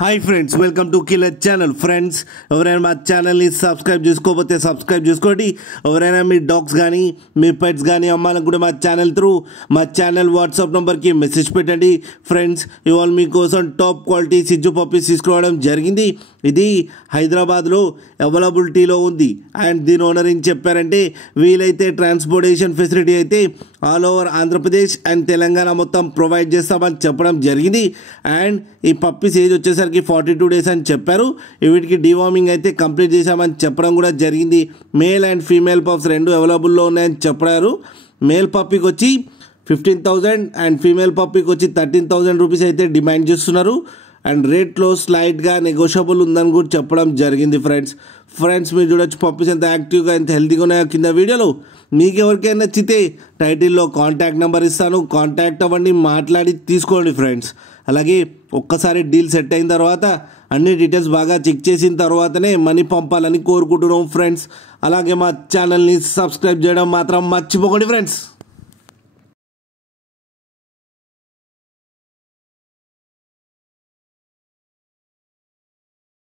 Hi friends, welcome to killer channel. Friends, ఎవరైనా మా ఛానల్ని సబ్స్క్రైబ్ చేసుకోకపోతే సబ్స్క్రైబ్ చేసుకోండి. ఎవరైనా మీ డాగ్స్ కానీ మీ పెట్స్ కానీ అమ్మాలనుకుంటే మా ఛానల్ త్రూ మా ఛానల్ వాట్సాప్ నెంబర్కి మెసేజ్ పెట్టండి. ఫ్రెండ్స్, ఇవాళ మీకోసం టాప్ క్వాలిటీ సిజ్జు పప్పీస్ తీసుకురావడం జరిగింది. ఇది హైదరాబాద్లో అవైలబిలిటీలో ఉంది. అండ్ దీని ఓనర్ ఏం చెప్పారంటే, వీలైతే ట్రాన్స్పోర్టేషన్ ఫెసిలిటీ అయితే all over Andhra Pradesh and Telangana మొత్తం ప్రొవైడ్ చేస్తామని చెప్పడం జరిగింది. అండ్ ఈ పప్పీస్ ఏజ్ వచ్చేసరికి 42 days అని చెప్పారు. వీటికి డివార్మింగ్ అయితే కంప్లీట్ చేశామని చెప్పడం కూడా జరిగింది. మేల్ అండ్ ఫీమేల్ పప్స్ రెండు అవైలబుల్లో ఉన్నాయని చెప్పారు. మేల్ పప్పీకి వచ్చి 15,000 అండ్ ఫీమేల్ పప్పీకి వచ్చి 13,000 రూపీస్ అయితే డిమాండ్ చేస్తున్నారు. అండ్ రేట్లో స్లైట్గా నెగోషియబుల్ ఉందని కూడా చెప్పడం జరిగింది. ఫ్రెండ్స్ మీరు చూడొచ్చు పప్పీస్ ఎంత యాక్టివ్గా ఎంత హెల్తీగా ఉన్నాయో కింద వీడియోలో. మీకు ఎవరికైనా నచ్చితే టైటిల్లో కాంటాక్ట్ నెంబర్ ఇస్తాను, కాంటాక్ట్ అవ్వండి, మాట్లాడి తీసుకోండి ఫ్రెండ్స్. అలాగే ఒక్కసారి డీల్ సెట్ అయిన తర్వాత అన్ని డీటెయిల్స్ బాగా చెక్ చేసిన తర్వాతనే మనీ పంపాలని కోరుకుంటున్నాం ఫ్రెండ్స్. అలాగే మా ఛానల్ని సబ్స్క్రైబ్ చేయడం మాత్రం మర్చిపోకండి ఫ్రెండ్స్.